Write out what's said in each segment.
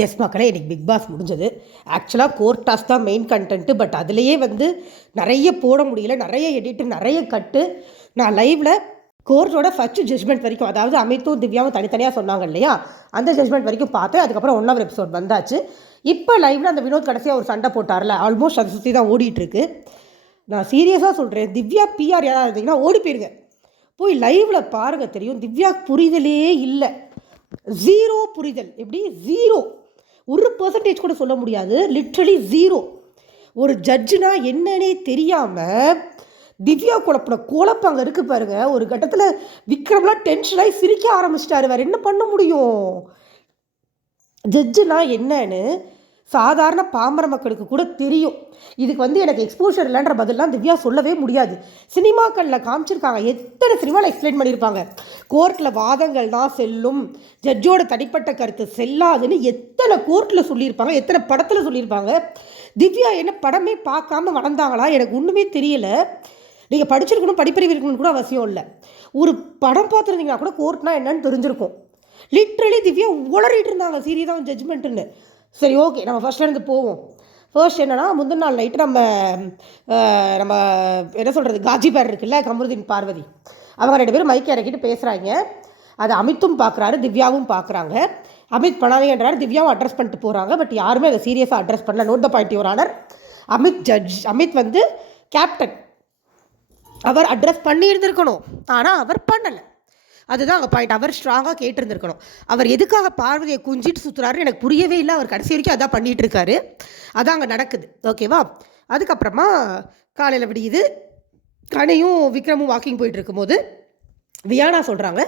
S மக்களே இன்றைக்கி big Boss முடிஞ்சது. ஆக்சுவலாக கோர்ட் டாஸ் தான் மெயின் கண்டென்ட்டு பட் அதுலேயே வந்து நிறைய போட முடியல நிறைய எடிட்டு நிறைய கட்டு நான் லைவில் கோர்ட்டோட ஃபர்ஸ்ட் ஜட்மெண்ட் வரைக்கும் அதாவது அமித்தும் திவ்யாவும் தனித்தனியாக சொன்னாங்க இல்லையா? அந்த ஜட்மெண்ட் வரைக்கும் பார்த்தேன். அதுக்கப்புறம் ஒன் ஹவர் எபிசோட் வந்தாச்சு. இப்போ லைவில் அந்த வினோத் கடைசியாக ஒரு சண்டை போட்டார்ல ஆல்மோஸ்ட் அதை சுற்றி தான் ஓடிட்டுருக்கு. நான் சீரியஸாக சொல்கிறேன் திவ்யா பிஆர் யாராக இருந்தீங்கன்னா ஓடி போயிருங்க. போய் லைவில் பாருங்கள் தெரியும் திவ்யா புரிதலே இல்லை. ஜீரோ புரிதல். எப்படி? ஜீரோ ஒரு பர்சன்டேஜ் கூட சொல்ல முடியாது. லிட்ரலி ஜீரோ ஒரு ஜட்ஜுனா என்னன்னே தெரியாமல் திவ்யா குழப்பின குழப்பம் அங்கே இருக்குது பாருங்க. ஒரு கட்டத்தில் விக்ரம்லாம் டென்ஷனாகி சிரிக்க ஆரம்பிச்சிட்டாரு. வேறு என்ன பண்ண முடியும்? ஜட்ஜுனா என்னன்னு சாதாரண பாமர மக்களுக்கு கூட தெரியும். இதுக்கு வந்து எனக்கு எக்ஸ்போஷர் இல்லைன்ற பதிலாம் திவ்யா சொல்லவே முடியாது. சினிமாக்களில் காமிச்சிருக்காங்க. எத்தனை சினிமாவில் எக்ஸ்பிளைன் பண்ணியிருப்பாங்க கோர்ட்டில் வாதங்கள் தான் செல்லும். ஜட்ஜோட தனிப்பட்ட கருத்து செல்லாதுன்னு எத்தனை கோர்ட்டில் சொல்லியிருப்பாங்க? எத்தனை படத்தில் சொல்லியிருப்பாங்க? திவ்யா என்ன படமே பார்க்காம வளர்ந்தாங்களா? எனக்கு ஒன்றுமே தெரியல. நீங்கள் படிச்சிருக்கணும் படிப்பறிவு இருக்கணும்னு கூட அவசியம் இல்லை. ஒரு படம் பார்த்துருந்தீங்கன்னா கூட கோர்ட்னா என்னன்னு தெரிஞ்சிருக்கும். லிட்ரலி திவ்யா உளறிட்டு இருந்தாங்க. சீரியஸாக ஜட்ஜ்மெண்ட்டுன்னு சரி ஓகே நம்ம ஃபர்ஸ்ட் போவோம். ஃபர்ஸ்ட் என்னென்னா முந்தின நாள் நைட்டு நம்ம நம்ம என்ன சொல்கிறது காஜி பேர் இருக்குல்ல கமருதீன் பார்வதி. அவங்க ரெண்டு பேரும் மைக் இறக்கிட்டு பேசுகிறாங்க அது அமித்தும் பார்க்குறாரு திவ்யாவும் பார்க்குறாங்க. அமித் பண்ணாதீங்கன்றாரு திவ்யாவும் அட்ரஸ் பண்ணிட்டு போகிறாங்க பட் யாருமே அதை சீரியஸாக அட்ரஸ் பண்ணல. Note the point your honour Amit judge Amit வந்து கேப்டன் அவர் அட்ரஸ் பண்ணியிருந்திருக்கணும். ஆனால் அவர் பண்ணலை. அதுதான் அங்கே பாயிண்ட் அவர் ஸ்ட்ராங்காக கேட்டிருந்துருக்கணும். அவர் எதுக்காக பார்வதியை குஞ்சிட்டு சுற்றுறாரு எனக்கு புரியவே இல்லை. அவர் கடைசி வரைக்கும் அதான் பண்ணிட்டு இருக்காரு. அதான் அங்கே நடக்குது. ஓகேவா அதுக்கப்புறமா காலையில் விடியுது. கனையும் விக்ரமும் வாக்கிங் போயிட்டு இருக்கும்போது வியானா சொல்கிறாங்க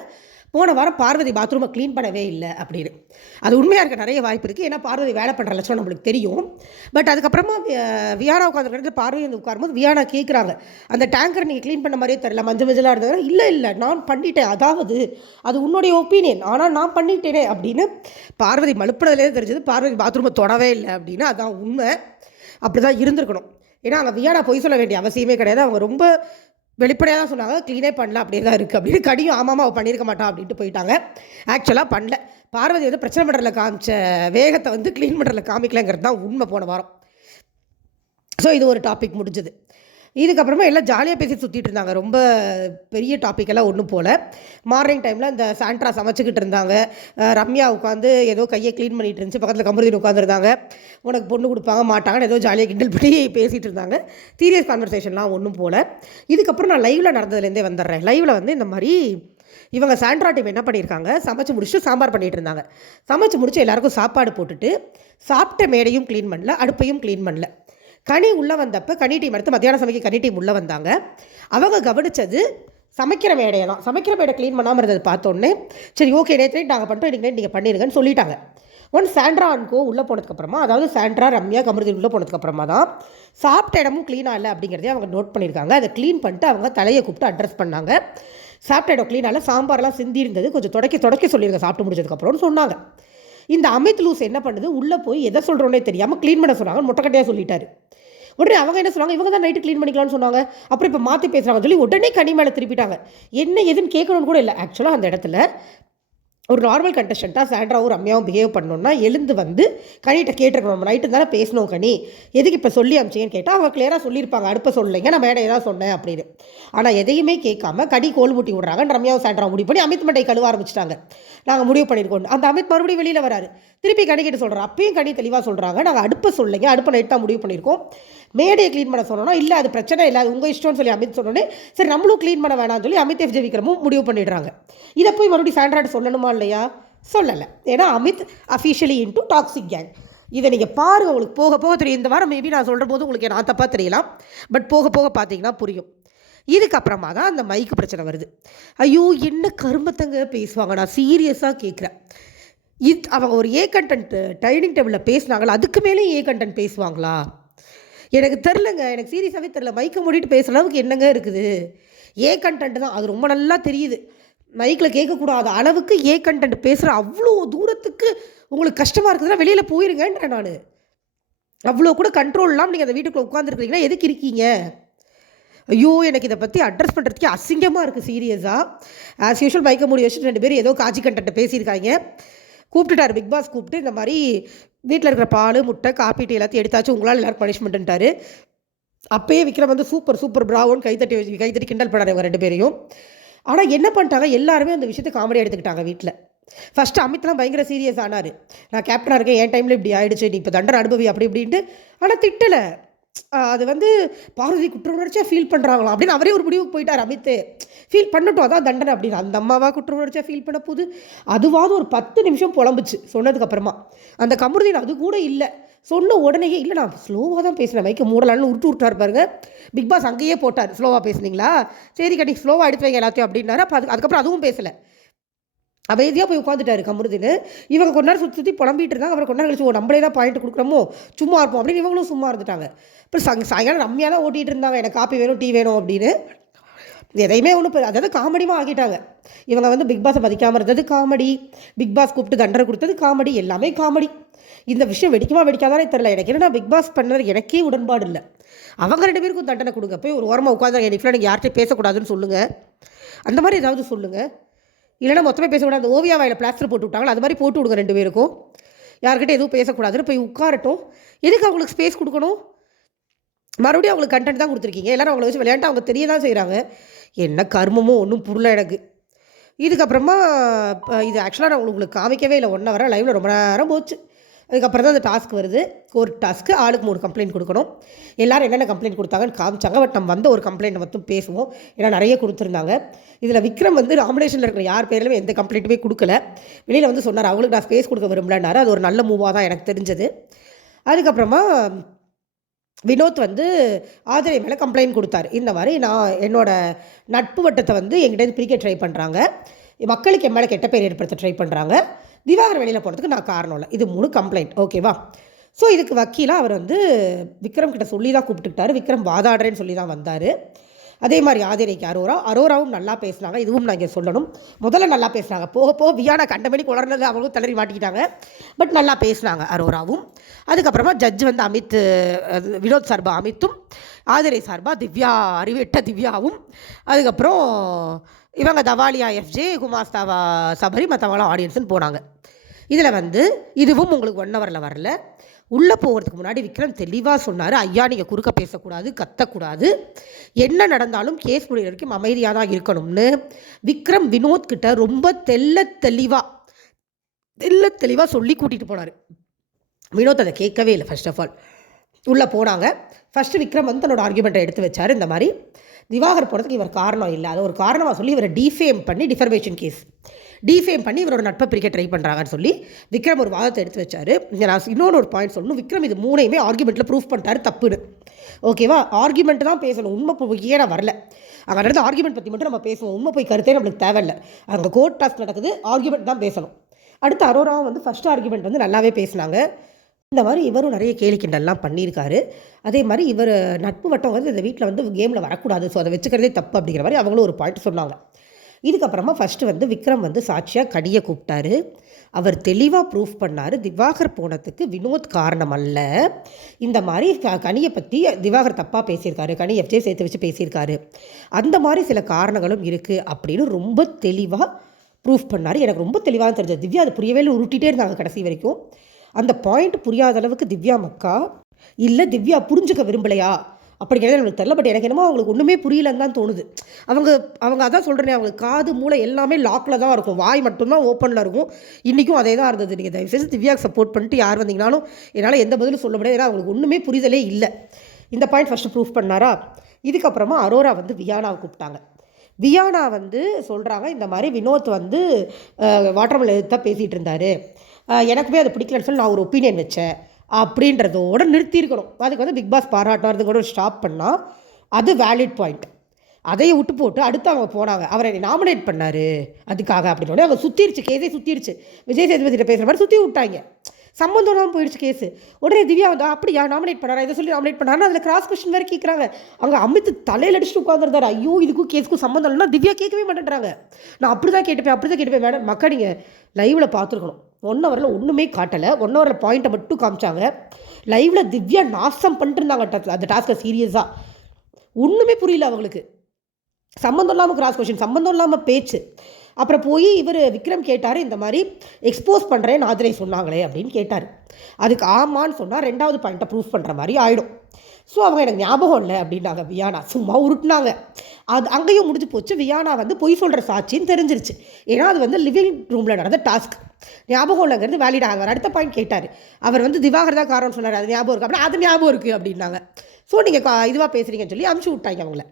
போன வாரம் பார்வதி பாத்ரூமை க்ளீன் பண்ணவே இல்லை அப்படின்னு. அது உண்மையாக இருக்க நிறைய வாய்ப்பு இருக்குது ஏன்னா பார்வதி வேலை பண்ணுற லட்சணம் நம்மளுக்கு தெரியும். பட் அதுக்கப்புறமா வியானா உட்காந்து இடத்துல பார்வதி வந்து உட்காரும்போது வியானா கேட்குறாங்க அந்த டேங்கர் நீங்கள் க்ளீன் பண்ண மாதிரியே தெரியல மஞ்சள் மஞ்சளாக இருந்தது இல்லை இல்லை நான் பண்ணிட்டேன். அதாவது அது உன்னுடைய ஒப்பீனியன் ஆனால் நான் பண்ணிட்டேனே. அப்படின்னு பார்வதி மலுப்பினதுலேயே தெரிஞ்சது பார்வதி பாத்ரூமை தொடவே இல்லை அப்படின்னு. அதான் உண்மை. அப்படி தான் இருந்திருக்கணும். ஏன்னா அந்த வியானா பொய் சொல்ல வேண்டிய அவசியமே கிடையாது. அவங்க ரொம்ப வெளிப்படையாக தான் சொன்னாங்க க்ளீனே பண்ணல அப்படியே தான் இருக்குது அப்படின்னு கடியும் ஆமாம் அவள் பண்ணியிருக்க மாட்டான் அப்படின்ட்டு போயிட்டாங்க. ஆக்சுவலாக பண்ணல. பார்வதி வந்து பிரச்சனை பண்ணுறதில் காமிச்ச வேகத்தை வந்து க்ளீன் பண்ணுறதில் காமிக்கலங்கிறது தான் உண்மை போன வாரம். ஸோ இது ஒரு டாபிக் முடிஞ்சது. இதுக்கப்புறமா எல்லாம் ஜாலியாக பேசி சுற்றிட்டு இருந்தாங்க. ரொம்ப பெரிய டாபிக் எல்லாம் ஒன்றும் போல. மார்னிங் டைமில் இந்த சாண்ட்ரா சமைச்சிக்கிட்டு இருந்தாங்க. ரம்யா உட்காந்து ஏதோ கையை க்ளீன் பண்ணிட்டு இருந்துச்சு. பக்கத்தில் கமருதீன் உட்காந்துருந்தாங்க உனக்கு பொண்ணு கொடுப்பாங்க மாட்டாங்கன்னு ஏதோ ஜாலியாக கிண்டல் பண்ணி பேசிகிட்டு இருந்தாங்க. சீரியஸ் கான்வர்சேஷன்லாம் ஒன்றும் போல. இதுக்கப்புறம் நான் லைவில் நடந்ததுலேருந்தே வந்துடுறேன். லைவில் வந்து இந்த மாதிரி இவங்க சாண்ட்ரா டீம் என்ன பண்ணியிருக்காங்க? சமைச்சு முடிச்சுட்டு சாம்பார் பண்ணிகிட்டு இருந்தாங்க. சமைச்சு முடிச்சு எல்லாருக்கும் சாப்பாடு போட்டுட்டு சாப்பிட்ட மேடையும் க்ளீன் பண்ணல அடுப்பையும் க்ளீன் பண்ணல. கனி உள்ளே வந்தப்போ கனி டீம் எடுத்து மத்தியானம் சமைக்க கனி டீம் உள்ளே வந்தாங்க. அவங்க கவனிச்சது சமைக்கிற மேடையை தான் சமைக்கிற மேடை க்ளீன் பண்ணாமல் இருந்தது பார்த்தோன்னே சரி ஓகே நேற்று நைட் நாங்கள் பண்ணிட்டோம் இன்றைக்கி நைட் நீங்கள் பண்ணிடுங்கன்னு சொல்லிட்டாங்க. ஒன் சாண்ட்ரா அன்கோ உள்ளே போனதுக்கப்புறமா அதாவது சாண்ட்ரா ரம்யா கமருதி உள்ளே போனதுக்கப்புறமா தான் சாப்பிட்ட இடமும் க்ளீனாக இல்லை அப்படிங்கிறதே அவங்க நோட் பண்ணியிருக்காங்க அதை க்ளீன் பண்ணிட்டு அவங்க தலையை கூப்பிட்டு அட்ரஸ் பண்ணாங்க. சாப்பிட்ட இடம் க்ளீனால சாம்பார்லாம் சிந்தி இருந்தது. கொஞ்சம் தொடக்கி தொடக்க சொல்லியிருங்க சாப்பிட்டு முடிச்சதுக்கப்புறம்னு சொன்னாங்க. இந்த அமித் லூஸ் என்ன பண்ணுது? உள்ளே போய் எதை சொல்கிறோன்னே தெரியாமல் க்ளீன் பண்ண சொன்னாங்க முட்டைக்கட்டையாக சொல்லிட்டாரு. உடனே அவங்க என்ன சொன்னாங்க? இவங்க தான் நைட்டு க்ளீன் பண்ணிக்கலாம்னு சொன்னாங்க. அப்புறம் இப்போ மாற்றி பேசுகிறாங்க சொல்லி உடனே கனி மேலே திருப்பிட்டாங்க. என்ன எதுன்னு கேட்கணும்னு கூட இல்லை. ஆக்சுவலாக அந்த இடத்துல ஒரு நார்மல் கண்டஸ்டண்ட்டாக சாண்ட்ராவும் ரம்யாவும் பிஹேவ் பண்ணோன்னா எழுந்து வந்து கனிகிட்ட கேட்டிருக்கணும். நம்ம நைட்டு தானே பேசணும் கனி. எதுக்கு இப்போ சொல்லி அமிச்சிங்கன்னு கேட்டால் அவங்க கிளியராக சொல்லியிருப்பாங்க. அடுப்ப சொல்லலைங்க நான் மேடம் தான் சொன்னேன் அப்படின்னு. ஆனால் எதையுமே கேட்காம கடி கோல் மூட்டி விட்றாங்க ரம்யாவும் சாண்ட்ரா முடிவு பண்ணி அமித் மண்டை கழுவ ஆரம்பிச்சிட்டாங்க. நாங்கள் முடிவு பண்ணியிருக்கோம் அந்த அமித் மறுபடியும் வெளியில் வராரு. திருப்பி கணிக்கிட்ட சொல்கிறோம் அப்பயும் கனி தெளிவாக சொல்கிறாங்க நாங்கள் அடுப்பை சொல்லைங்க அடுப்பை நைட் தான் முடிவு பண்ணியிருக்கோம். மேடையை க்ளீன் பண்ண சொன்னோன்னா இல்லை அது பிரச்சனை இல்லை அது உங்கள் இஷ்டம்னு சொல்லி அமித் சொன்னோன்னே சரி நம்மளும் க்ளீன் பண்ண வேணாம்னு சொல்லி அமித் எஃப் விக்ரமும் முடிவு பண்ணிடுறாங்க. இதை போய் மறுபடியும் சாண்ட்ராய்டு சொல்லணுமா இல்லையா? சொல்லலை. ஏன்னா Amit officially into toxic gang இதை நீங்கள் பாருங்க உங்களுக்கு போக போக தெரியும். இந்த வாரம் மேபி நான் சொல்கிற போது உங்களுக்கு நான் தப்பாக தெரியலாம். பட் போக போக பார்த்தீங்கன்னா புரியும். இதுக்கப்புறமா தான் அந்த மைக்கு பிரச்சனை வருது. ஐயோ என்ன கரும்பத்தங்க பேசுவாங்க? நான் சீரியஸாக கேட்குறேன். இது அவங்க ஒரு ஏ கண்டென்ட் டைனிங் டேபிளில் பேசுனாங்களா? அதுக்கு மேலே ஏ கண்டென்ட் பேசுவாங்களா? எனக்கு தெரிலங்க எனக்கு சீரியஸாகவே தெரில மைக்கை மூடிட்டு பேசுகிற அளவுக்கு என்னங்க இருக்குது? ஏ கண்டென்ட் தான். அது ரொம்ப நல்லா தெரியுது. மைக்கில் கேட்கக்கூடாத அளவுக்கு ஏ கண்டென்ட் பேசுகிற அவ்வளோ தூரத்துக்கு உங்களுக்கு கஷ்டமாக இருக்குதுன்னா வெளியில் போயிருங்கன்றேன் நான். அவ்வளோ கூட கண்ட்ரோல் இல்லாமல் நீங்கள் அந்த வீட்டுக்குள்ளே உட்காந்துருக்கிறீங்கன்னா எதுக்கு இருக்கீங்க? ஐயோ எனக்கு இதை பற்றி அட்ரஸ் பண்ணுறதுக்கே அசிங்கமாக இருக்குது சீரியஸாக ஆஸ் யூஷுவல் பைக்கை மூடி வச்சுட்டு ரெண்டு பேரும் ஏதோ காட்சி கண்டென்ட் பேசியிருக்காங்க. கூப்பிட்டுட்டாரு பிக் பாஸ் கூப்பிட்டு இந்த மாதிரி வீட்டில் இருக்கிற பால் முட்டை காப்பி டீ எல்லாத்தையும் எடுத்தாச்சு உங்களால் எல்லோரும் பனிஷ்மெண்ட்டுன்ட்டாரு அப்பயே விக்ரம் வந்து சூப்பர் சூப்பர் பிராவோன்னு கைத்தட்டி வச்சு கைத்தட்டி கிண்டல் பண்ணாரு இவங்க ரெண்டு பேரையும். ஆனால் என்ன பண்ணிட்டாங்க? எல்லாருமே அந்த விஷயத்தை காமெடி எடுத்துக்கிட்டாங்க வீட்டில் ஃபஸ்ட்டு அமித்லாம் பயங்கர சீரியஸ் ஆனார். நான் கேப்டனாக இருக்கேன் என் டைமில் இப்படி ஆகிடுச்சு நீ இப்போ தண்டனை அனுபவி அப்படி இப்படின்ட்டு. ஆனால் திட்டலை. அது வந்து பார்வதி குற்ற உணர்ச்சியாக ஃபீல் பண்ணுறாங்களாம் அப்படின்னு அவரே ஒரு முடிவுக்கு போயிட்டார் அமித் ஃபீல் பண்ணட்டும் அதான் தண்டனை அப்படின்னு. அந்த அம்மாவா குற்ற உணர்ச்சியாக ஃபீல் பண்ண போது அதுவாவது ஒரு பத்து நிமிஷம் புலம்புச்சு சொன்னதுக்கப்புறமா அந்த கமருதீன் அது கூட இல்லை. சொன்ன உடனேயே இல்லை நான் ஸ்லோவாக தான் பேசினேன் மைக்க மூடலான்னு உருட்டு விட்டார் பாருங்க. பிக் பாஸ் அங்கேயே போட்டார். ஸ்லோவாக பேசுனீங்களா? சரி கட்டி ஸ்லோவாக எடுத்து வைங்க எல்லாத்தையும் அப்படின்னாரு. அப்போ அது அதுக்கப்புறம் அதுவும் பேசலை. அமைதியாக போய் உட்காந்துட்டாரு கமருதின்னு. இவங்க கொஞ்ச நேரம் சுற்றி சுற்றி புலம்பிட்டு இருந்தாங்க அப்புறம் கொஞ்ச நேரம் கழிச்சு ஓ நம்மளே தான் பாயிண்ட் கொடுக்குறோமோ? சும்மா இருப்போம். அப்படின்னு இவங்களும் சும்மா இருந்துட்டாங்க. அப்புறம் சாயங்க சாயங்காலம் ரம்மியாக தான் ஓட்டிகிட்டு இருந்தாங்க. எனக்கு காப்பி வேணும் டீ வேணும் அப்படின்னு. எதையுமே ஒன்றும் அதாவது காமெடியுமா ஆக்கிட்டாங்க. இவங்க வந்து பிக் பாஸை மதிக்காமல் இருந்தது காமெடி. பிக் பாஸ் கூப்பிட்டு தண்டனை கொடுத்தது காமெடி. எல்லாமே காமெடி. இந்த விஷயம் வெடிக்குமா வெடிக்காதானே தெரில எனக்கு என்னன்னா பிக் பாஸ் பண்ணது? எனக்கே உடன்பாடு இல்லை. அவங்க ரெண்டு பேருக்கும் தண்டனை கொடுங்க. போய் ஒரு ஓரமாக உட்காந்து என் நீங்கள் யார்கிட்டையும் பேசக்கூடாதுன்னு சொல்லுங்கள் அந்த மாதிரி ஏதாவது சொல்லுங்கள் இல்லைனா மொத்தமே பேசக்கூடாது அந்த ஓவியா வாயில் பிளாஸ்டர் போட்டு விட்டாங்களா? அது மாதிரி போட்டு விடுங்க ரெண்டு பேருக்கும். யார்கிட்ட எதுவும் பேசக்கூடாதுன்னு போய் உட்காரட்டும். எதுக்கு அவங்களுக்கு ஸ்பேஸ் கொடுக்கணும்? மறுபடியும் அவங்களுக்கு கண்டென்ட் தான் கொடுத்துருக்கீங்க. எல்லாரும் அவங்கள வச்சு விளையாண்டு அவங்க தெரிய தான் செய்கிறாங்க என்ன கர்மமோ ஒன்றும் புரியல எனக்கு. இதுக்கப்புறமா இப்போ இது ஆக்சுவலாக நான் உங்களுக்கு காமிக்கவே இல்லை. ஒன் ஹவராக லைவில் ரொம்ப நேரம் போச்சு. அதுக்கப்புறம் தான் அந்த டாஸ்க் வருது. ஒரு டாஸ்க்கு ஆளுக்கு மூணு கம்ப்ளைண்ட் கொடுக்கணும். எல்லோரும் என்னென்ன கம்ப்ளைண்ட் கொடுத்தாங்கன்னு காமிச்சாங்க. பட் நம்ம வந்து ஒரு கம்ப்ளைண்ட் மட்டும் பேசுவோம். ஏன்னா நிறைய கொடுத்துருந்தாங்க. இதில் விக்ரம் வந்து நாமினேஷனில் இருக்கிற யார் பேர்லையுமே எந்த கம்ப்ளைண்ட்டுமே கொடுக்கல. வெளியில் வந்து சொன்னார் அவங்களுக்கு நான் ஸ்பேஸ் கொடுக்க விரும்பலன்னாரு. அது ஒரு நல்ல மூவாக தான் எனக்கு தெரிஞ்சது. அதுக்கப்புறமா வினோத் வந்து ஆதிரை மேலே கம்ப்ளைண்ட் கொடுத்தாரு. இந்த மாதிரி நான் என்னோடய நட்பு வட்டத்தை வந்து எங்கிட்ட பிரிக்க ட்ரை பண்ணுறாங்க மக்களுக்கு என் மேலே கெட்ட பேர் ஏற்படுத்த ட்ரை பண்ணுறாங்க திவாகர் வெளியில் போனதுக்கு நான் காரணம் இல்லை. இது மூணு கம்ப்ளைண்ட் ஓகேவா ஸோ இதுக்கு வக்கீலாக அவர் வந்து விக்ரம் கிட்ட சொல்லி தான் கூப்பிட்டுக்கிட்டாரு. விக்ரம் வாதாடுறேன்னு சொல்லி தான் வந்தார். அதே மாதிரி ஆதிரைக்கு அரோரா அரோராவும் நல்லா பேசினாங்க இதுவும் நான் இங்கே சொல்லணும். முதல்ல நல்லா பேசினாங்க போக போக வியானா கண்டபடி குளர்னது அவங்களும் தளரி மாட்டிக்கிட்டாங்க. பட் நல்லா பேசினாங்க அரோராவும். அதுக்கப்புறமா ஜட்ஜ் வந்து அமித் அது வினோத் சார்பா அமித்தும் ஆதிரை சார்பா திவ்யா அறிவிட்ட திவ்யாவும். அதுக்கப்புறம் இவங்க தவாலியா எஃப்ஜே குமாஸ்தாவா சபரி மற்றவங்களாம் ஆடியன்ஸ்னு போனாங்க. இதில் வந்து இதுவும் உங்களுக்கு ஒன் ஹவரில் வரல. உள்ளே போகிறதுக்கு முன்னாடி விக்ரம் தெளிவாக சொன்னார். ஐயா நீங்கள் குறுக்க பேசக்கூடாது கத்தக்கூடாது. என்ன நடந்தாலும் கேஸ் முடிகிற வரைக்கும் அமைதியாக தான் இருக்கணும்னு. விக்ரம் வினோத் கிட்ட ரொம்ப தெல்ல தெளிவாக தெல்ல தெளிவாக சொல்லி கூட்டிகிட்டு போனார். வினோத் அதை கேட்கவே இல்லை ஃபர்ஸ்ட் ஆஃப் ஆல் உள்ளே போனாங்க. ஃபஸ்ட்டு விக்ரம் வந்து தன்னோட ஆர்குமெண்ட்டை எடுத்து வச்சார் இந்த மாதிரி. திவாகர் போகிறதுக்கு இவர் காரணம் இல்லை. அது ஒரு காரணமாக சொல்லி இவரை டிஃபேம் பண்ணி டிஃபர்மேஷன் கேஸ் டிஃபேம் பண்ணி இவரோட நட்பை பிரிக்க ட்ரை பண்ணுறாங்கன்னு சொல்லி விக்ரம் ஒரு வாதத்தை எடுத்து வச்சார். நான் இன்னொன்று ஒரு பாயிண்ட் சொல்லணும். விக்ரம் இது மூணையுமே ஆர்குமெண்ட்டில் ப்ரூஃப் பண்ணிட்டாரு தப்புன்னு. ஓகேவா ஆர்குமெண்ட் தான் பேசணும். உண்மை போய் நான் வரல. அங்கே நடந்த ஆர்குமெண்ட் பற்றி மட்டும் நம்ம பேசுவோம் உண்மை போய் கருத்தே நம்மளுக்கு தேவையில்லை. அங்கே கோர்ட் டாஸ்க் நடக்குது. ஆர்குமெண்ட் தான் பேசணும். அடுத்து அரோராவும் வந்து ஃபஸ்ட் ஆர்குமெண்ட் வந்து நல்லாவே பேசினாங்க. இந்த மாதிரி இவரும் நிறைய கேலி கிண்டல்லாம் பண்ணியிருக்காரு. அதே மாதிரி இவர் நட்பு வட்டம் வந்து இந்த வீட்டில் வந்து கேமில் வரக்கூடாது. ஸோ அதை வச்சுக்கிறதே தப்பு அப்படிங்கிற மாதிரி அவங்களும் ஒரு பாயிண்ட் சொன்னாங்க. இதுக்கப்புறமா ஃபஸ்ட்டு வந்து விக்ரம் வந்து சாட்சியாக கடியை கூப்பிட்டாரு. அவர் தெளிவாக ப்ரூஃப் பண்ணார். திவாகர் போனதுக்கு வினோத் காரணம் அல்ல. இந்த மாதிரி க கனியை பற்றி திவாகர் தப்பாக பேசியிருக்காரு. கனி எஃப்ஜே சேர்த்து வச்சு பேசியிருக்காரு. அந்த மாதிரி சில காரணங்களும் இருக்குது அப்படின்னு ரொம்ப தெளிவாக ப்ரூஃப் பண்ணார். எனக்கு ரொம்ப தெளிவாக தெரிஞ்சது. திவ்யா அது புரியவே உருட்டிகிட்டே இருந்தாங்க கடைசி வரைக்கும். அந்த பாயிண்ட் புரியாத அளவுக்கு திவ்யா மக்கா இல்லை திவ்யா புரிஞ்சுக்க விரும்பலையா? அப்படிங்கிறது எனக்கு தெரில பட் எனக்கு என்னமோ அவங்களுக்கு ஒன்றுமே புரியலன்னு தான் தோணுது. அவங்க அவங்க அதான் சொல்கிறேன் அவங்க காது மூளை எல்லாமே லாக்கில் தான் இருக்கும். வாய் மட்டும்தான் ஓப்பனில் இருக்கும். இன்றைக்கும் அதே தான் இருந்தது. நீங்கள் தயவுசெய்து திவ்யாக்கு சப்போர்ட் பண்ணிட்டு யார் வந்தீங்கனாலும் என்னால் எந்த பதிலும் சொல்ல முடியாது. ஏன்னா அவங்களுக்கு ஒன்றுமே புரிதலே இல்லை. இந்த பாயிண்ட் ஃபஸ்ட்டு ப்ரூஃப் பண்ணாரா? இதுக்கப்புறமா அரோரா வந்து வியானாவை கூப்பிட்டாங்க. வியானா வந்து சொல்கிறாங்க இந்த மாதிரி வினோத் வந்து வாட்டர்மெல் தான் பேசிகிட்டு இருந்தார். எனக்குமே அது பிடிக்கலன்னு சொல்லி நான் ஒரு ஒப்பீனியன் வச்சேன். அப்படின்றதோட நிறுத்தியிருக்கணும். அதுக்கு வந்து பிக் பாஸ் பாராட்டுறது கூட ஸ்டாப் பண்ணால் அது வேலிட் பாயிண்ட் அதையே விட்டு போட்டு அடுத்து அவங்க போனாங்க. அவரை நாமினேட் பண்ணார். அதுக்காக அப்படின்னு அவங்க சுற்றிருச்சு கேஸே சுற்றிருச்சு விஜய் சேதுபதியில் பேசுகிற மாதிரி சுற்றி விட்டாங்க. சம்மந்தம் தான் போயிடுச்சு கேஸு உடனே திவ்யா வந்து அப்படியா நாமினேட் பண்ணாரா? இதை சொல்லி நாமினேட் பண்ணாரு அதில் கிராஸ் கொஸ்டின் வேறு கேட்குறாங்க அங்கே அமித்து தலையில் அடிச்சுட்டு உட்காந்துருந்தாரு ஐயோ இதுக்கும் கேஸுக்கும் சம்மந்தம் இல்லைன்னா திவ்யா கேட்கவே மாட்டேன்றாங்க. நான் அப்படி தான் கேட்டுப்பேன் அப்படி தான் கேட்டுப்பேன். மேடம் மக்கள் நீங்கள் லைவில் பார்த்துருக்கணும். ஒன் ஹவரில் ஒன்றுமே காட்டலை. ஒன் ஹவரில் பாயிண்ட்டை மட்டும் காமிச்சாங்க. லைவில் திவ்யா நாசம் பண்ணிட்டுருந்தாங்க அந்த டாஸ்க்கை சீரியஸாக ஒன்றுமே புரியல அவங்களுக்கு. சம்மந்தம் இல்லாமல் கிராஸ் கொஷின் சம்மந்தம் இல்லாமல் பேச்சு. அப்புறம் போய் இவர் விக்ரம் கேட்டார் இந்த மாதிரி எக்ஸ்போஸ் பண்ணுறேன் ஆதிரை சொன்னாங்களே அப்படின்னு கேட்டார். அதுக்கு ஆமான்னு சொன்னால் ரெண்டாவது பாயிண்ட்டை ப்ரூஃப் பண்ணுற மாதிரி ஆகிடும் ஸோ அவங்க எனக்கு ஞாபகம் இல்லை அப்படின்னாங்க வியானா. சும்மா உருட்டினாங்க. அது அங்கேயும் முடிஞ்சு போச்சு. வியானா வந்து பொய் சொல்கிற சாட்சின்னு தெரிஞ்சிருச்சு. ஏன்னா அது வந்து லிவிங் ரூமில் நடந்த டாஸ்க் ஞாபகம் இல்லைங்கிறது வேலிட் ஆகார் அடுத்த பாயிண்ட் கேட்டார். அவர் வந்து திவாகர் தான் காரணம் சொன்னார். அது ஞாபகம் இருக்குது அப்படின்னா அது ஞாபகம் இருக்குது அப்படின்னாங்க. ஸோ நீங்கள் இதுவாக பேசுகிறீங்கன்னு சொல்லி அமுச்சு விட்டாங்க அவங்கள.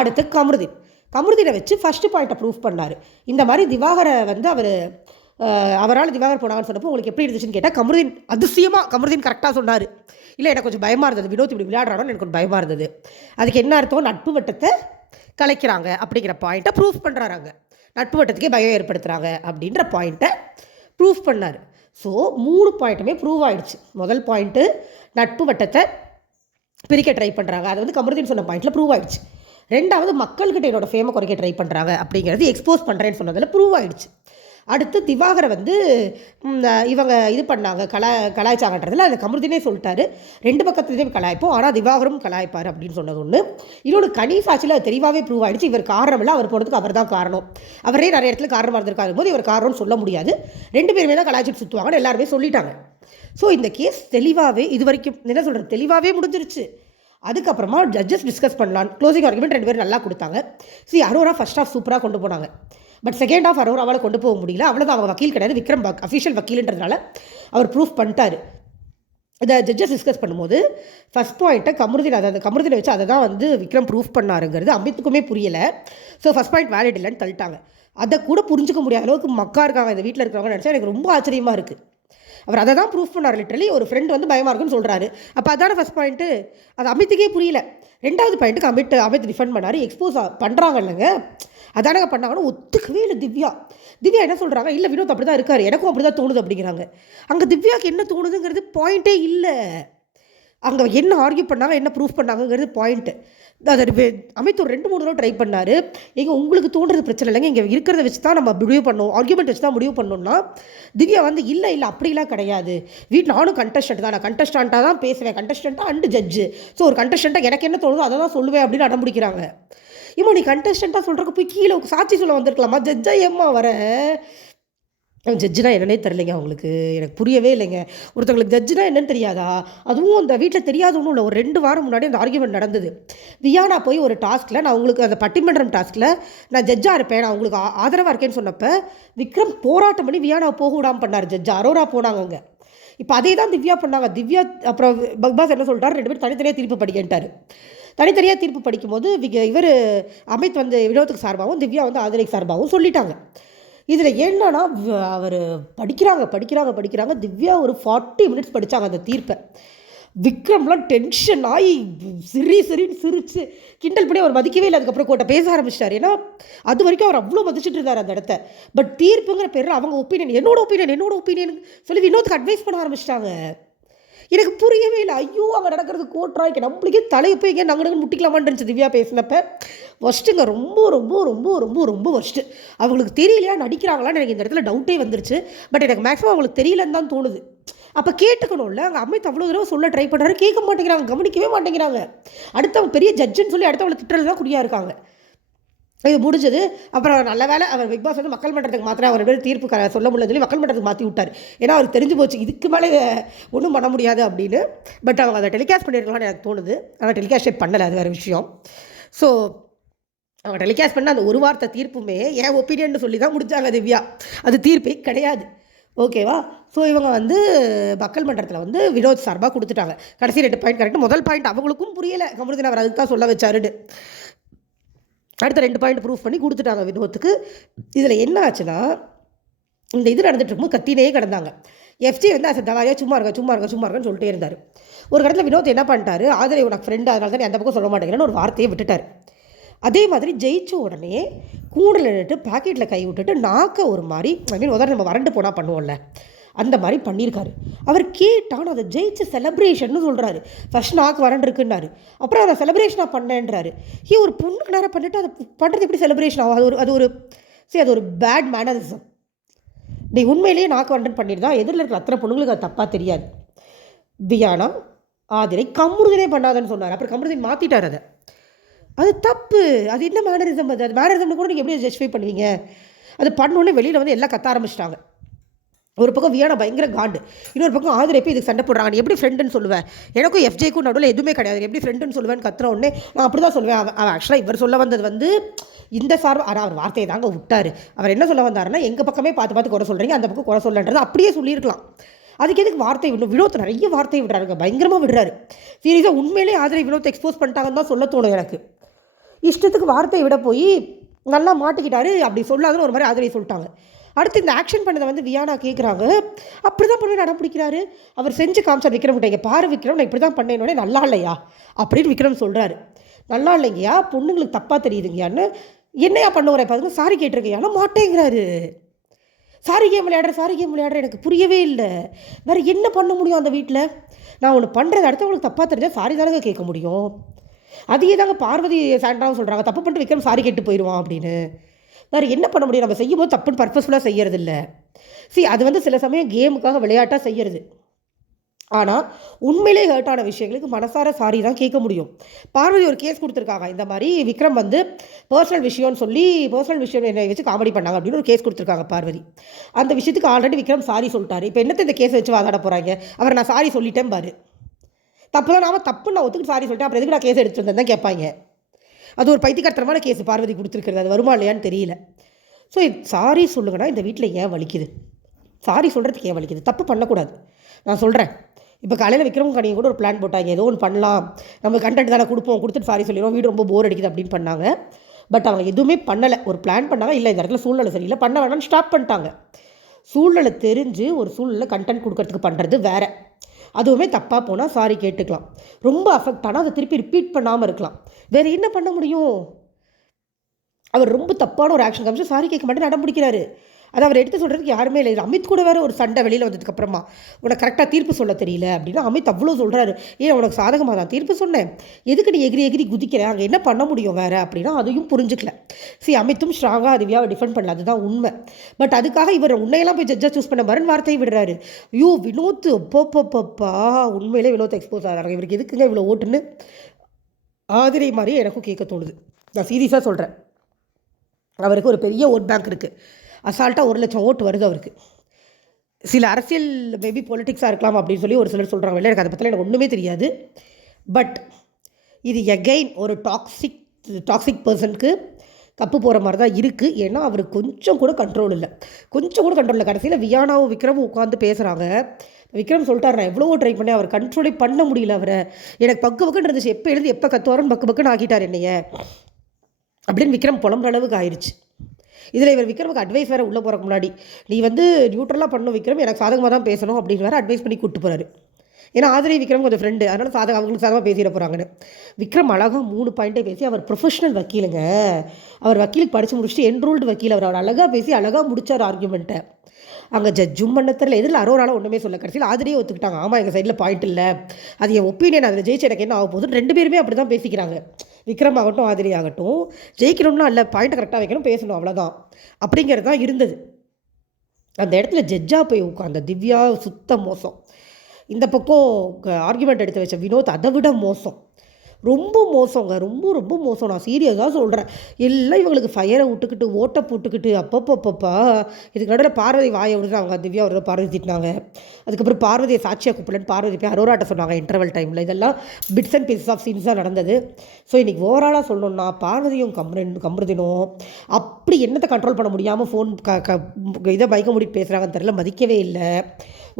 அடுத்து கமருதீன். கமருதீனை வச்சு ஃபஸ்ட்டு பாயிண்ட்டை ப்ரூஃப் பண்ணார். இந்த மாதிரி திவாகரை வந்து அவர் அவரால் திவாகர் போனாங்கன்னு சொன்னப்போ உங்களுக்கு எப்படி இருந்துச்சுன்னு கேட்டால் கமருதீன் அதிசயமாக கமருதீன் கரெக்டாக சொன்னார். இல்லை எனக்கு கொஞ்சம் பயமாக இருந்தது. வினோத் இப்படி விளையாடுறானோ எனக்கு கொஞ்சம் பயமாக இருந்தது. அதுக்கு என்ன அர்த்தம்? நட்பு வட்டத்தை கலைக்கிறாங்க அப்படிங்கிற பாயிண்ட்டை ப்ரூஃப் பண்ணுறாங்க நட்பு வட்டத்துக்கே பயம் ஏற்படுத்துகிறாங்க அப்படின்ற பாயிண்ட்டை ப்ரூஃப் பண்ணார். ஸோ மூணு பாயிண்ட்டுமே ப்ரூவ் ஆகிடுச்சு முதல் பாயிண்ட்டு நட்பு வட்டத்தை பிரிக்க ட்ரை பண்ணுறாங்க அது வந்து கமருதீன் சொன்ன பாயிண்ட்டில் ப்ரூவ் ஆகிடுச்சு ரெண்டாவது மக்கள்கிட்ட என்னோட ஃபேமை குறைக்க ட்ரை பண்ணுறாங்க அப்படிங்கிறது எக்ஸ்போஸ் பண்ணுறேன்னு சொன்னதில் ப்ரூவ் ஆகிடுச்சு அடுத்து திவாகரை வந்து இவங்க இது பண்ணாங்க கலா கலாய்ச்சாங்கன்றதில் அதில் கமருதினே சொல்லிட்டாரு. ரெண்டு பக்கத்துலேயும் கலாய்ப்போம் ஆனால் திவாகரும் கலாய்ப்பார் அப்படின்னு சொன்னது ஒன்று இன்னொன்று கனிசாட்சியில் அது தெளிவாகவே ப்ரூவ் ஆகிடுச்சு இவர் காரணம் இல்லை அவர் போனதுக்கு அவர் தான் காரணம். அவரே நிறைய இடத்துல காரணமாக இருந்திருக்காரு. போது இவர் காரணம்னு சொல்ல முடியாது. ரெண்டு பேருமே தான் கலாய்ச்சிட்டு சுற்றுவாங்கன்னு எல்லாருமே சொல்லிட்டாங்க. ஸோ இந்த கேஸ் தெளிவாகவே இது வரைக்கும் என்ன சொல்கிறது தெளிவாகவே முடிஞ்சிருச்சு. அதுக்கப்புறமா ஜட்ஜஸ் டிஸ்கஸ் பண்ணலாம் க்ளோசிங் ஆர்குமெண்ட் ரெண்டு பேரும் நல்லா கொடுத்தாங்க. சி அரோரா ஃபஸ்ட் ஆஃப் சூப்பராக கொண்டு போனாங்க. பட் செகண்ட் ஆஃப் அரோராவால் கொண்டு போக முடியல. அவ்வளோதான் அவங்க வக்கீல் கிடையாது. விக்ரம் பக் அஃபிஷியல் வக்கீல்ன்றதுனால அவர் ப்ரூஃப் பண்ணிட்டார். இதை ஜட்ஜஸ் டிஸ்கஸ் பண்ணும்போது ஃபஸ்ட் பாயிண்ட்டை கமருதின் அதாவது கமருதினை வச்சு அதை தான் வந்து விக்ரம் ப்ரூஃப் பண்ணாருங்கிறது அமித்துக்குமே புரியலை. ஸோ ஃபஸ்ட் பாயிண்ட் வேலிட் இல்லைன்னு தள்ளிட்டாங்க. அதை கூட புரிஞ்சுக்க முடியாத அளவுக்கு மக்கா இருக்காங்க. இந்த வீட்டில் இருக்கிறவங்க நினச்சா எனக்கு ரொம்ப ஆச்சரியமாக இருக்குது அவர் அதை தான் ப்ரூஃப் பண்ணார் லிட்டரலி ஒரு ஃப்ரெண்ட் வந்து பயமாக இருக்குன்னு சொல்கிறாரு அப்போ அதான ஃபஸ்ட் பாயிண்ட்டு அது அமித்துக்கே புரியல. ரெண்டாவது பாயிண்ட்டுக்கு அமித் அமித் டிஃபெண்ட் பண்ணார். எக்ஸ்போஸ் பண்ணுறாங்க இல்லைங்க. அதானங்க பண்ணாங்கன்னு ஒத்துக்கவே இல்லை திவ்யா. திவ்யா என்ன சொல்கிறாங்க இல்லை வினோத் அப்படி தான் இருக்கார். எனக்கும் அப்படி தான் தோணுது அப்படிங்கிறாங்க. அங்கே திவ்யாவுக்கு என்ன தோணுதுங்கிறது பாயிண்ட்டே இல்லை. அங்கே என்ன ஆர்கியூ பண்ணாங்க என்ன ப்ரூஃப் பண்ணாங்கங்கிறது பாயிண்ட்டு அதை அமித் ஒரு ரெண்டு மூணு தடவை ட்ரை பண்ணார். எங்கள் உங்களுக்கு தோன்றது பிரச்சனை இல்லைங்க. இங்கே இருக்கிறத வச்சு தான் நம்ம முடிவு பண்ணோம். ஆர்குமெண்ட் வச்சு தான் முடிவு பண்ணோம்னா திவ்யா வந்து இல்லை இல்லை அப்படிலாம் கிடையாது. வீட் நானும் கண்டஸ்டன்ட் தான். நான் கண்டஸ்டண்ட்டாக தான் பேசுவேன். கண்டஸ்டண்ட்டாக அண்டு ஜட்ஜு ஸோ ஒரு கண்டஸ்டண்ட்டாக எனக்கு என்ன தோணுதோ அதை தான் சொல்லுவேன் அப்படின்னு அடம்பிடிக்கிறாங்க. இம்மா நீ கண்டஸ்டண்ட்டாக சொல்கிறக்கு போய் கீழே சாட்சி சொல்ல வந்திருக்கலாமா? ஜட்ஜா ஏம்மா வர? ஜட்ஜுனா என்னன்னே தெரிலைங்க அவங்களுக்கு. எனக்கு புரியவே இல்லைங்க. ஒருத்தவங்களுக்கு ஜட்ஜுனா என்னன்னு தெரியாதா? அதுவும் அந்த வீட்டில் தெரியாத ஒன்றும் இல்லை. ஒரு ரெண்டு வாரம் முன்னாடி அந்த ஆர்குமெண்ட் நடந்தது. வியானா போய் ஒரு டாஸ்கில் நான் உங்களுக்கு அந்த பட்டிமன்றம் டாஸ்கில் நான் ஜட்ஜாக இருப்பேன். நான் உங்களுக்கு ஆதரவாக இருக்கேன்னு சொன்னப்போ விக்ரம் போராட்டம் பண்ணி வியானாவை போக விடாமல் பண்ணார். ஜட்ஜ் அரோரா போனாங்க இப்போ அதே தான் திவ்யா பண்ணாங்க. திவ்யா அப்புறம் பக்பாஸ் என்ன சொல்கிறார் ரெண்டு பேரும் தனித்தனியாக தீர்ப்பு படிக்கன்ட்டார். தனித்தனியாக தீர்ப்பு படிக்கும்போது இவர் அமித் வந்து வினோத்துக்கு சார்பாகவும் திவ்யா வந்து ஆதரிக்கு சார்பாகவும் சொல்லிட்டாங்க. இதில் என்னன்னா அவர் படிக்கிறாங்க படிக்கிறாங்க படிக்கிறாங்க. திவ்யா ஒரு ஃபார்ட்டி மினிட்ஸ் படித்தாங்க அந்த தீர்ப்பை. விக்ரம்லாம் டென்ஷன் ஆகி சிரி சிரின்னு சிரிச்சு கிண்டல் பண்ணி அவர் மதிக்கவே இல்லை. அதுக்கப்புறம் கோட்டை பேச ஆரம்பிச்சிட்டார். ஏன்னா அது வரைக்கும் அவர் அவ்வளோ மதிச்சுட்டு இருந்தார் அந்த இடத்த. பட் தீர்ப்புங்கிற பேரில் அவங்க ஒப்பீனியன் என்னோட ஒப்பீனியன் என்னோட ஒப்பீனியன் சொல்லி இன்னொருத்துக்கு அட்வைஸ் பண்ண ஆரம்பிச்சிட்டாங்க. எனக்கு புரியவே இல்லை. ஐயோ அங்கே நடக்கிறது கோட்ராய்க்கு நம்மளுக்கே தலையை போய் இங்கே நாங்கள் முட்டிக்கலாமான்னு இருந்துச்சு திவ்யா பேசினப்ப. ஒஸ்ட்டுங்க ரொம்ப ரொம்ப ரொம்ப ரொம்ப ரொம்ப ஒஸ்ட்டு அவங்களுக்கு தெரியலையா நடிக்கிறாங்களான்னு எனக்கு இந்த இடத்துல டவுட்டே வந்துருச்சு. பட் எனக்கு மேக்ஸிமம் அவங்களுக்கு தெரியலன்னு தான் தோணுது. அப்போ கேட்டுக்கணும்ல அங்கே அம்மை அவ்வளோ தடவை சொல்ல ட்ரை பண்ணுறாரு கேட்க மாட்டேங்கிறாங்க கவனிக்கவே மாட்டேங்கிறாங்க. அடுத்தவங்க பெரிய ஜட்ஜுன்னு சொல்லி அடுத்தவங்களை திட்டுறது தான் குறியாக இருக்காங்க. இது முடிஞ்சது. அப்புறம் நல்ல வேலை அவர் பிக் பாஸ் வந்து மக்கள் மன்றத்துக்கு மாத்திரம் அவர் ரெண்டு தீர்ப்பு க சொல்ல முடியல சொல்லி மக்கள் மன்றத்துக்கு மாற்றி விட்டார். ஏன்னா அவருக்கு தெரிஞ்சு போச்சு இதுக்கு மேலே ஒன்றும் பண்ண முடியாது அப்படின்னு. பட் அவங்க அதை டெலிகாஸ்ட் பண்ணியிருக்கலாம்னு எனக்கு தோணுது. ஆனால் டெலிகாஸ்டே பண்ணலை அது வேறு விஷயம். ஸோ அவங்க டெலிகாஸ்ட் பண்ண அந்த ஒரு வார்த்தை தீர்ப்புமே என் ஒப்பீனியன் சொல்லி தான் முடித்தாங்க திவ்யா. அது தீர்ப்பே கிடையாது. ஓகேவா ஸோ இவங்க வந்து மக்கள் மன்றத்தில் வந்து வினோத் சார்பாக கொடுத்துட்டாங்க. கடைசி ரெண்டு பாயிண்ட் கரெக்டாக முதல் பாயிண்ட் அவங்களுக்கும் புரியலை. கமருதீன் அவர் அதுக்கு தான் சொல்ல வச்சாருன்னு. அடுத்த ரெண்டு பாயிண்ட் ப்ரூஃப் பண்ணி கொடுத்துட்டாங்க வினோத்துக்கு. இதில் என்ன ஆச்சுன்னா இந்த இது நடந்துட்டு இருக்கும்போது கத்தினே கிடந்தாங்க. எஃப்ஜி வந்து அசை தவாரியாக சும்மா இருக்க சும்மா இருக்க சும்மா இருக்கன்னு சொல்லிட்டே இருந்தார். ஒரு இடத்துல வினோத் என்ன பண்ணிட்டாரு? ஆதரவு உனக்கு ஃப்ரெண்டு அதனால தான் எந்த பக்கம் சொல்ல மாட்டேங்கிறேன்னு ஒரு வார்த்தையை விட்டுட்டார். அதே மாதிரி ஜெயிச்ச உடனே கூண்டில் நின்றுட்டு பாக்கெட்டில் கை விட்டுட்டு நாக்கை ஒரு மாதிரி ஐ மீன் உதாரணம் நம்ம வறண்டு போனால் பண்ணுவோம்ல அந்த மாதிரி பண்ணியிருக்காரு அவர் கேட்டான் அதை ஜெயிச்ச செலப்ரேஷன் சொல்கிறாரு ஃபஸ்ட் நாக்கு வரண்டிருக்குன்னாரு அப்புறம் அதை செலப்ரேஷனாக பண்ணேன்றாரு. ஏ ஒரு பொண்ணுக்கு நேரம் பண்ணிட்டு அதை பண்ணுறது எப்படி செலப்ரேஷன் ஆகும்? அது ஒரு அது ஒரு சரி அது ஒரு பேட் மேனரிசம் நீ உண்மையிலேயே நாக்கு வண்டன் பண்ணியிருந்தா எதிரில் இருக்கிற அத்தனை பொண்ணுங்களுக்கு அது தப்பாக தெரியாது. வியானா ஆதிரை கம்ருதனே பண்ணாதன்னு சொன்னார். அப்புறம் கம்ருதன் மாற்றிட்டார் அதை. அது தப்பு. அது என்ன மேனரிசம்? அது அது மேனரிசம்னு கூட நீங்கள் எப்படி ஜஸ்டிஃபை பண்ணுவீங்க? அது பண்ணோன்னே வெளியில் வந்து எல்லாம் கத்த ஆரம்பிச்சிட்டாங்க. ஒரு பக்கம் வியானா பயங்கர காண்டு. இன்னொரு பக்கம் ஆதிரை போய் இதுக்கு சண்டை போடுறாங்க? நீ எப்படி ஃப்ரெண்டுன்னு சொல்லுவேன் எனக்கும் எஃப்ஜேக்கும் நடுவில் எதுவுமே கிடையாது. எப்படி ஃப்ரெண்டுன்னு சொல்லுவேன்னு கத்துற உடனே நான் அப்படி தான் சொல்லுவேன் அவன் ஆக்சுவலாக இவர் சொல்ல வந்தது வந்து இந்த சார்பு ஆனால் அவர் வார்த்தையை தாங்க விட்டார். அவர் என்ன சொல்ல வந்தாருன்னா எங்கள் பக்கமே பார்த்து பார்த்து குறை சொல்கிறீங்க அந்த பக்கம் குறை சொல்லன்றது அப்படியே சொல்லியிருக்கலாம். அதுக்கு எதுக்கு வார்த்தை விடணும்? வினோத் நிறைய வார்த்தை விடுறாருங்க. பயங்கரமாக விடுறாரு. சீரியஸாக உண்மையிலே ஆதிரை வினோத் எக்ஸ்போஸ் பண்ணிட்டாங்கன்னு தான் சொல்ல தோணும் எனக்கு. இஷ்டத்துக்கு வார்த்தையை விட போய் நல்லா மாட்டிக்கிட்டாரு அப்படி சொல்லாதுன்னு ஒரு மாதிரி ஆதிரை சொல்லிட்டாங்க. அடுத்து இந்த ஆக்ஷன் பண்ணதை வந்து வியானா கேட்குறாங்க அப்படி தான் பண்ணி நடம் பிடிக்கிறாரு. அவர் செஞ்சு காமிச்சார் விக்ரம் கிட்ட இங்கே பாரு விக்ரம் நான் இப்படி தான் பண்ணேனோடனே நல்லா இல்லையா? அப்படின்னு விக்ரம் சொல்கிறாரு நல்லா இல்லைங்கய்யா பொண்ணுங்களுக்கு தப்பாக தெரியுதுங்கயான்னு என்னையா பண்ண வரேன் பாருங்க சாரி கேட்டிருக்கையானா மாட்டேங்கிறாரு. சாரி கேம் விளையாடுற சாரி கேம் விளையாடுற எனக்கு புரியவே இல்லை. வேறு என்ன பண்ண முடியும் அந்த வீட்டில் நான் ஒன்று பண்ணுறது அடுத்தவங்களுக்கு தப்பாக தெரிஞ்சால் சாரி தானங்க கேட்க முடியும். அதையே தாங்க பார்வதி சாண்டாவும் சொல்கிறாங்க தப்பு பண்ணிட்டு விக்ரம் சாரி கேட்டு போயிடுவான் அப்படின்னு. வேறு என்ன பண்ண முடியும்? நம்ம செய்யும்போது தப்புன்னு பர்பஸ்ஃபுல்லாக செய்யறது இல்லை சி அது வந்து சில சமயம் கேமுக்காக விளையாட்டாக செய்யறது. ஆனால் உண்மையிலே ஹர்ட்டான விஷயங்களுக்கு மனசார சாரி தான் கேட்க முடியும். பார்வதி ஒரு கேஸ் கொடுத்துருக்காங்க. இந்த மாதிரி விக்ரம் வந்து பர்சனல் விஷயம்னு சொல்லி பர்சனல் விஷயம் என்னை வச்சு காமெடி பண்ணாங்க அப்படின்னு ஒரு கேஸ் கொடுத்துருக்காங்க பார்வதி. அந்த விஷயத்துக்கு ஆல்ரெடி விக்ரம் சாரி சொல்லிட்டாரு. இப்போ என்னத்தை இந்த கேஸ் வச்சு வாதாட போகிறாங்க அவர் நான் சாரி சொல்லிட்டேன் பாரு. தப்பு தான் நாம தப்பு நான் ஒத்துக்கிட்டு சாரி சொல்லிட்டேன். அப்புறம் எதுக்கு நான் கேஸ் எடுத்துட்டு தான் கேட்பாங்க. அது ஒரு பைத்தியக்காரத்தனமான கேஸ் பார்வதி கொடுத்துருக்குறது. அது வருமா இல்லையான்னு தெரியல. ஸோ சாரி சொல்லுங்கன்னா இந்த வீட்டில் ஏன் வலிக்குது? சாரி சொல்கிறதுக்கு ஏன் வலிக்குது? தப்பு பண்ணக்கூடாது. நான் சொல்கிறேன் இப்போ காலையில் விக்ரம் கனியை கூட ஒரு பிளான் போட்டாங்க. ஏதோ ஒன்று பண்ணலாம். நம்ம கண்டென்ட் தானே கொடுப்போம். கொடுத்துட்டு சாரி சொல்லிடுவோம். வீடு ரொம்ப போர் அடிக்குது அப்படின்னு பண்ணாங்க. பட் அவங்க எதுவுமே பண்ணலை. ஒரு பிளான் பண்ணாங்க. இல்லை இந்த இடத்துல சூழ்நிலை சரியில்லை. பண்ண வேணாம்னு ஸ்டாப் பண்ணிட்டாங்க. சூழ்நிலை தெரிஞ்சு ஒரு சூழ்நிலை கண்டென்ட் கொடுக்கறதுக்கு பண்ணுறது வேறு. அதுவுமே தப்பாக போனால் சாரி கேட்டுக்கலாம். ரொம்ப அஃபெக்ட் ஆனால் அதை திருப்பி ரிப்பீட் பண்ணாமல் இருக்கலாம். வேறு என்ன பண்ண முடியும்? அவர் ரொம்ப தப்பான ஒரு ஆக்ஷன் காமிச்சு சாரி கேட்க மாட்டேன் நடம் பிடிக்கிறாரு. அது அவர் எடுத்து சொல்கிறதுக்கு யாருமே இல்லை. அமித் கூட வேறு ஒரு சண்டை வெளியில் வந்ததுக்கப்புறமா. உனக்கு கரெக்டாக தீர்ப்பு சொல்ல தெரியல அப்படின்னா அமித் அவ்வளோ சொல்கிறாரு ஏன் உனக்கு சாதகமாக தான் தீர்ப்பு சொன்னேன். எதுக்கு நீ எகிரி எகிரி குதிக்கிற? அங்கே என்ன பண்ண முடியும் வேறு? அப்படின்னா அதையும் புரிஞ்சுக்கல. சரி அமித்தும் ஸ்ட்ராங்காக அதுவியாக டிஃபெண்ட் பண்ணல. அதுதான் உண்மை. பட் அதுக்காக இவர் உன்னையெல்லாம் போய் ஜட்ஜாக சூஸ் பண்ண பாருன்னு வார்த்தையை விடுறாரு. ஐயோ வினோத் அப்பப்பப்பா உண்மையிலே வினோத் எக்ஸ்போஸ் ஆகிறாங்க இவருக்கு எதுக்குங்க இவ்வளோ ஓட்டுன்னு? ஆதிரை மாதிரி எனக்கும் கேட்க தோணுது. நான் சீரியஸாக சொல்கிறேன் அவருக்கு ஒரு பெரிய ஓட் பேங்க் இருக்குது அசால்ட்டாக ஒரு லட்சம் ஓட்டு வருது அவருக்கு. சில அரசியல் மேபி பொலிட்டிக்ஸாக இருக்கலாம் அப்படின்னு சொல்லி ஒரு சிலர் சொல்கிறாங்க இல்லை எனக்கு அதை பற்றிலாம் எனக்கு ஒன்றுமே தெரியாது. பட் இது எகைன் ஒரு டாக்ஸிக் டாக்ஸிக் பர்சனுக்கு தப்பு போகிற மாதிரி தான் இருக்குது ஏன்னா அவருக்கு கொஞ்சம் கூட கண்ட்ரோல் இல்லை. கொஞ்சம் கூட கண்ட்ரோல் இல்லை. கடைசியில் வியானாவும் விக்ரமும் உட்காந்து பேசுகிறாங்க விக்ரம் சொல்லிட்டார் நான் எவ்வளவோ ட்ரை பண்ணேன். அவர் கண்ட்ரோலே பண்ண முடியல அவரை. எனக்கு பக்கு பக்குன்னு இருந்துச்சு எப்போ எழுந்து எப்போ கத்துவாரோன்னு பக்கு பக்குன்னு ஆக்கிட்டார் என்னைய. அப்படின்னு விக்ரம் புலம்புற அளவுக்கு ஆயிடுச்சு இதில் இவர் விக்ரமுக்கு அட்வைஸ் வேறு உள்ளே போகிறக்கு முன்னாடி நீ வந்து நியூட்ரலாக பண்ணணும் விக்ரம் எனக்கு சாதகமாக தான் பேசணும் அப்படின்னு வேறு அட்வைஸ் பண்ணி கூப்பிட்டு போகிறாரு ஏன்னா ஆதிரை விக்ரம் கொஞ்சம் ஃப்ரெண்டு அதனால் சாதகம் அவங்களுக்கு சாதகமாக பேசிட போகிறாங்கன்னு விக்ரம் அழகாக மூணு பாயிண்ட்டே பேசி அவர் ப்ரொஃபஷனல் வக்கீலுங்க. அவர் வக்கீலுக்கு படித்து முடிச்சுட்டு என்ரோல்டு வக்கீல் அவர் அவர் அழகாக பேசி அழகாக முடிச்சார் ஆர்குமெண்ட்டை அங்கே ஜட்ஜும் பண்ண தெரியல எதிரில் அரோரால ஒன்றுமே சொல்ல கடைசியில் ஆதிரியே ஒத்துக்கிட்டாங்க. ஆமாம் எங்கள் சைடில் பாயிண்ட் இல்லை. அது என் ஒப்பீனியன் அதில் ஜெயிச்சு எனக்கு என்ன ஆக போகுதுன்னு ரெண்டு பேருமே அப்படி தான் பேசிக்கிறாங்க. விக்ரம் ஆகட்டும் ஆதிரி ஆகட்டும். ஜெயிக்கணும்னா இல்லை பாயிண்ட்டை கரெக்டாக வைக்கணும் பேசணும் அவ்வளோதான் அப்படிங்கிறது தான் இருந்தது. அந்த இடத்துல ஜட்ஜாக போய் உட்காந்த திவ்யா சுத்த மோசம். இந்த பக்கம் ஆர்குமெண்ட் எடுத்து வச்ச வினோத் அதை விட மோசம். ரொம்ப மோசங்க ரொம்ப ரொம்ப மோசம். நான் சீரியஸாக சொல்கிறேன் எல்லாம் இவங்களுக்கு ஃபயரை விட்டுக்கிட்டு ஓட்டை போட்டுக்கிட்டு அப்பப்பப்பப்பா. இதுக்கு நடுவில் பார்வதி வாயை விடுது அவங்க திவ்யா ஒரு பார்வதி திட்டினாங்க. அதுக்கப்புறம் பார்வதியை சாட்சியாக கூப்பிடலன்னு பார்வதி போய் அரோராட்ட சொன்னாங்க இன்டர்வல் டைமில் இதெல்லாம் பிட்ஸ் அண்ட் பீசஸ் ஆஃப் சீன்ஸாக நடந்தது. ஸோ இன்றைக்கி ஓவராலாக சொல்லணும்னா பார்வதியும் கம்ரன் கம்ருதினும் அப்படி என்னத்தை கண்ட்ரோல் பண்ண முடியாமல் ஃபோன் க க இதை மயக்க முடி பேசுகிறாங்கன்னு தெரில மதிக்கவே இல்லை.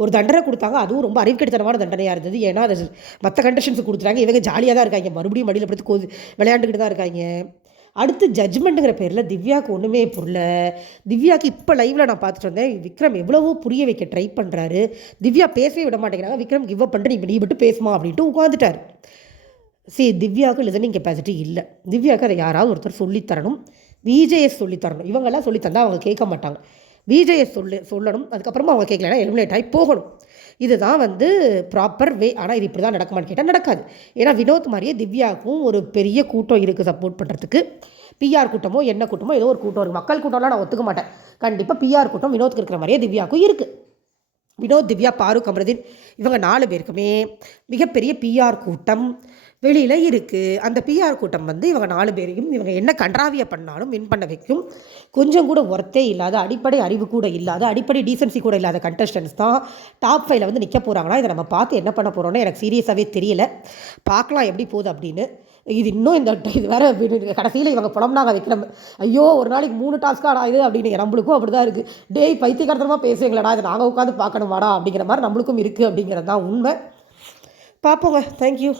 ஒரு தண்டனை கொடுத்தாங்க. அதுவும் ரொம்ப அறிவுக்கெடுத்தனமான தண்டனையாக இருந்தது. ஏன்னா அது மற்ற கண்டிஷன்ஸ் கொடுத்துட்டாங்க. இவங்க ஜாலியாக தான் இருக்காங்க. மறுபடியும் மடியில் படுத்து கோது விளையாண்டுக்கிட்டு தான் இருக்காங்க. அடுத்து ஜட்ஜ்மெண்ட்டுங்கிற பேரில் திவ்யாவுக்கு ஒன்றுமே புரியல. திவ்யாவுக்கு இப்போ லைவில் நான் பார்த்துட்டு வந்தேன். விக்ரம் எவ்வளவோ புரிய வைக்க ட்ரை பண்ணுறாரு திவ்யா பேசவே விட மாட்டேங்கிறாங்க. விக்ரம் கிவ் அப் பண்ணுறேன் நீ நீ மட்டும் பேசுமா அப்படின்ட்டு உட்காந்துட்டார் சரி திவ்யாவுக்கு லிசனிங் கெப்பாசிட்டி இல்லை. திவ்யாவுக்கு அதை யாராவது ஒருத்தர் சொல்லித்தரணும். விஜேஎஸ் சொல்லித்தரணும். இவங்கெல்லாம் சொல்லித்தந்தால் அவங்க கேட்க மாட்டாங்க. விஜயை சொல்லு சொல்லணும். அதுக்கப்புறமா அவங்க கேட்கலன்னா எலிமினேட் ஆகி போகணும். இதுதான் வந்து ப்ராப்பர் வே ஆனால் இது இப்படி தான் நடக்குமான்னு கேட்டால் நடக்காது. ஏன்னா வினோத் மாதிரியே திவ்யாவுக்கும் ஒரு பெரிய கூட்டம் இருக்குது சப்போர்ட் பண்ணுறதுக்கு பிஆர் கூட்டமோ என்ன கூட்டமோ ஏதோ ஒரு கூட்டம் இருக்குது மக்கள் கூட்டம்லாம் நான் ஒத்துக்க மாட்டேன். கண்டிப்பாக பிஆர் கூட்டம் வினோத்துக்கு இருக்கிற மாதிரியே திவ்யாவுக்கும் இருக்குது வினோத் திவ்யா பாரு கமருதீன் இவங்க நாலு பேருக்குமே மிகப்பெரிய பிஆர் கூட்டம். வெளியில் இருக்குது அந்த பிஆர் கூட்டம் வந்து இவங்க நாலு பேரையும் இவங்க என்ன கன்றாவியை பண்ணாலும் வின் பண்ண வைக்கும். கொஞ்சம் கூட ஒர்த்தே இல்லாத அடிப்படை அறிவு கூட இல்லாத அடிப்படை டீசன்சி கூட இல்லாத கண்டஸ்டன்ஸ் தான் டாப் ஃபைவ்ல வந்து நிற்க போகிறாங்களா இதை நம்ம பார்த்து என்ன பண்ண போகிறோன்னு எனக்கு சீரியஸாகவே தெரியல. பார்க்கலாம் எப்படி போகுது அப்படின்னு. இது இன்னும் இந்த இது வேற கடைசியில் இவங்க புலம்னாங்க வைக்கிற ஐயோ ஒரு நாளைக்கு மூணு டாஸ்க்காடா இது அப்படின்னு. நம்மளுக்கும் அப்படி தான் இருக்குது டேய் பைத்தியக்காரத்தனமாக பேசுவீங்களடா இதை நாங்கள் உட்காந்து பார்க்கணுமாடா அப்படிங்கிற மாதிரி நம்மளுக்கும் இருக்குது அப்படிங்கிறது தான் உண்மை. பார்ப்போங்க. தேங்க்யூ